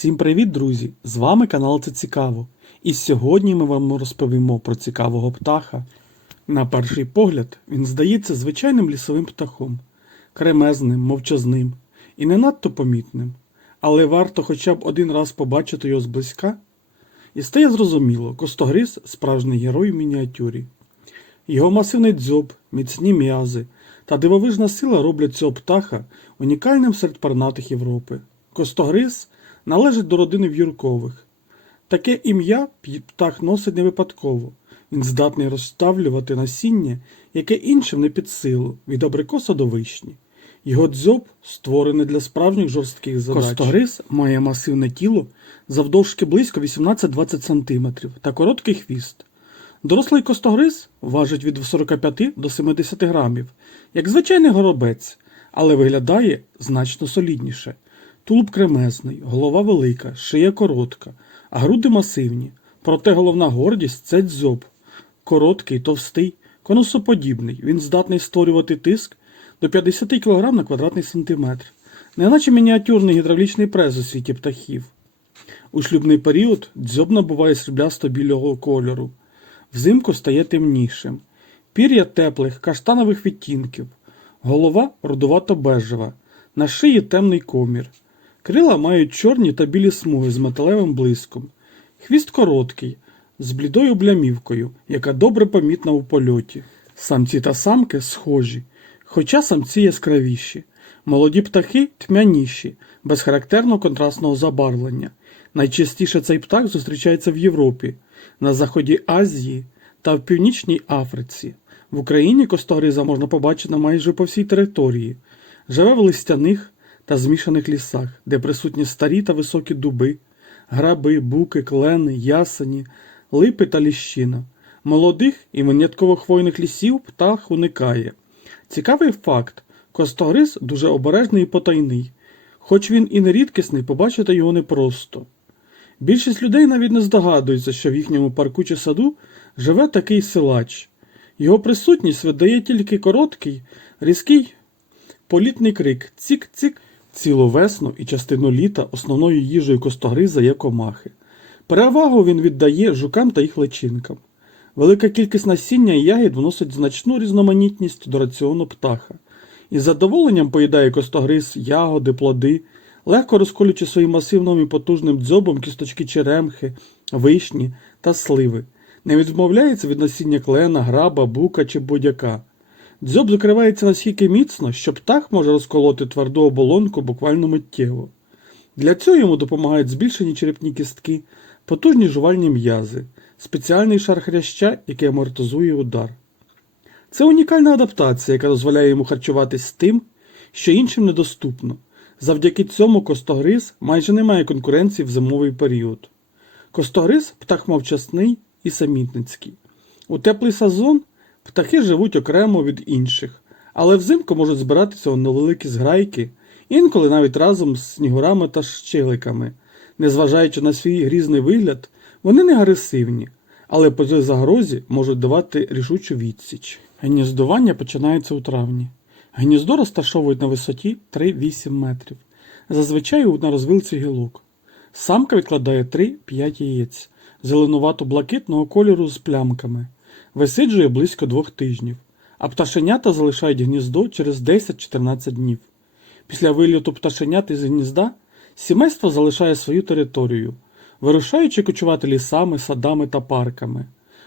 Всім привіт, друзі! З вами канал Це Цікаво. І сьогодні ми вам розповімо про цікавого птаха. На перший погляд, він здається звичайним лісовим птахом, кремезним, мовчазним і не надто помітним. Але варто хоча б один раз побачити його зблизька, і стає зрозуміло, костогриз справжній герой в мініатюрі. Його масивний дзьоб, міцні м'язи та дивовижна сила роблять цього птаха унікальним серед парнатих Європи. Костогриз належить до родини в'юркових. Таке ім'я птах носить не випадково. Він здатний розставлювати насіння, яке іншим не під силу, від абрикоса до вишні. Його дзьоб створений для справжніх жорстких задач. Костогриз має масивне тіло завдовжки близько 18-20 см та короткий хвіст. Дорослий костогриз важить від 45 до 70 грамів, як звичайний горобець, але виглядає значно солідніше. Тулуб кремезний, голова велика, шия коротка, а груди масивні. Проте головна гордість це дзьоб. Короткий, товстий, конусоподібний. Він здатний створювати тиск до 50 кг на квадратний сантиметр, неначе мініатюрний гідравлічний прес у світі птахів. У шлюбний період дзьоб набуває сріблясто білого кольору. Взимку стає темнішим. Пір'я теплих, каштанових відтінків. Голова рудувато-бежева. На шиї темний комір. Крила мають чорні та білі смуги з металевим блиском. Хвіст короткий, з блідою блямівкою, яка добре помітна у польоті. Самці та самки схожі, хоча самці яскравіші. Молоді птахи тьмяніші, без характерного контрастного забарвлення. Найчастіше цей птах зустрічається в Європі, на заході Азії та в Північній Африці. В Україні костогриза можна побачити майже по всій території. Живе в листяних та змішаних лісах, де присутні старі та високі дуби, граби, буки, клени, ясені, липи та ліщина. Молодих і винятково хвойних лісів птах уникає. Цікавий факт: костогриз дуже обережний і потайний. Хоч він і не рідкісний, побачити його непросто. Більшість людей навіть не здогадується, що в їхньому парку чи саду живе такий силач. Його присутність видає тільки короткий, різкий політний крик цік-цік. Цілу весну і частину літа основною їжею костогриза є комахи. Перевагу він віддає жукам та їх личинкам. Велика кількість насіння і ягід вносить значну різноманітність до раціону птаха. Із задоволенням поїдає костогриз ягоди, плоди, легко розколюючи своїм масивним і потужним дзьобом кісточки черемхи, вишні та сливи. Не відмовляється від насіння клена, граба, бука чи будяка. Дзьоб закривається настільки міцно, що птах може розколоти тверду оболонку буквально миттєво. Для цього йому допомагають збільшені черепні кістки, потужні жувальні м'язи, спеціальний шар хряща, який амортизує удар. Це унікальна адаптація, яка дозволяє йому харчуватись тим, що іншим недоступно. Завдяки цьому костогриз майже не має конкуренції в зимовий період. Костогриз птах мовчасний і самітницький. У теплий сезон птахи живуть окремо від інших, але взимку можуть збиратися у невеликі зграйки, інколи навіть разом з снігурами та щеликами. Незважаючи на свій грізний вигляд, вони не агресивні, але по загрозі можуть давати рішучу відсіч. Гніздування починається у травні. Гніздо розташовують на висоті 3-8 метрів, зазвичай на розвилці гілок. Самка відкладає 3-5 яєць зеленувато-блакитного кольору з плямками, висиджує близько двох тижнів, а пташенята залишають гніздо через 10-14 днів. Після виліту пташенят із гнізда сімейство залишає свою територію, вирушаючи кочувати лісами, садами та парками.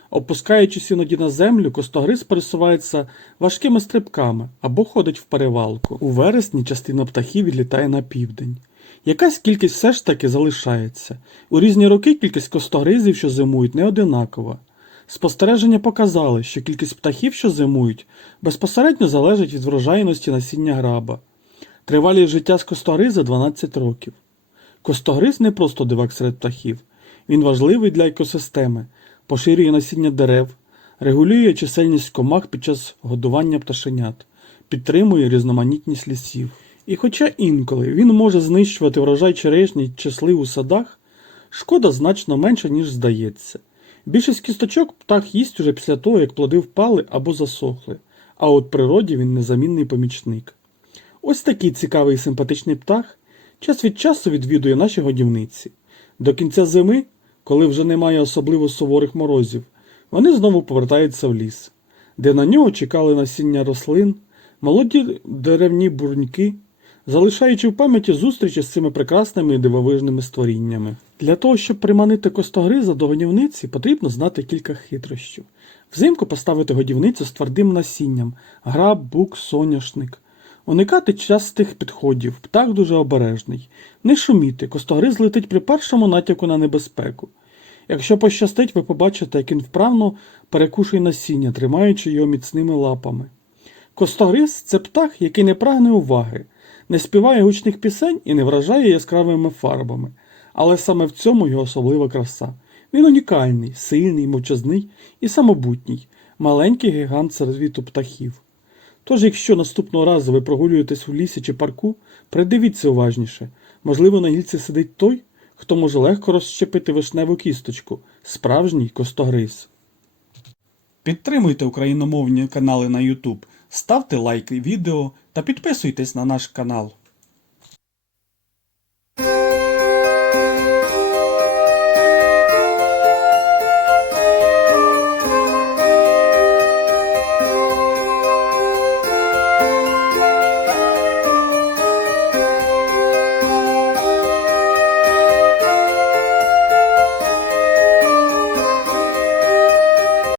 Опускаючись іноді на землю, костогриз пересувається важкими стрибками або ходить в перевалку. У вересні частина птахів відлітає на південь. Якась кількість все ж таки залишається. У різні роки кількість костогризів, що зимують, не одинакова. Спостереження показали, що кількість птахів, що зимують, безпосередньо залежить від врожайності насіння граба. Тривалість життя з костогриза 12 років. Костогриз не просто дивак серед птахів, він важливий для екосистеми, поширює насіння дерев, регулює чисельність комах під час годування пташенят, підтримує різноманітність лісів. І хоча інколи він може знищувати врожай черешні чи слив у садах, шкода значно менша, ніж здається. Більшість кісточок птах їсть уже після того, як плоди впали або засохли, а от природі він незамінний помічник. Ось такий цікавий і симпатичний птах час від часу відвідує наші годівниці. До кінця зими, коли вже немає особливо суворих морозів, вони знову повертаються в ліс, де на нього чекали насіння рослин, молоді деревні бурньки, залишаючи в пам'яті зустрічі з цими прекрасними і дивовижними створіннями. Для того, щоб приманити костогриза до годівниці, потрібно знати кілька хитрощів. Взимку поставити годівницю з твердим насінням граб, бук, соняшник. Уникати частих підходів, птах дуже обережний. Не шуміти, костогриз летить при першому натяку на небезпеку. Якщо пощастить, ви побачите, як він вправно перекушує насіння, тримаючи його міцними лапами. Костогриз це птах, який не прагне уваги, не співає гучних пісень і не вражає яскравими фарбами. Але саме в цьому його особлива краса. Він унікальний, сильний, мовчазний і самобутній, маленький гігант серед птахів. Тож, якщо наступного разу ви прогулюєтесь у лісі чи парку, придивіться уважніше. Можливо, на гілці сидить той, хто може легко розщепити вишневу кісточку, справжній костогриз. Підтримуйте україномовні канали на YouTube, ставте лайки відео та підписуйтесь на наш канал.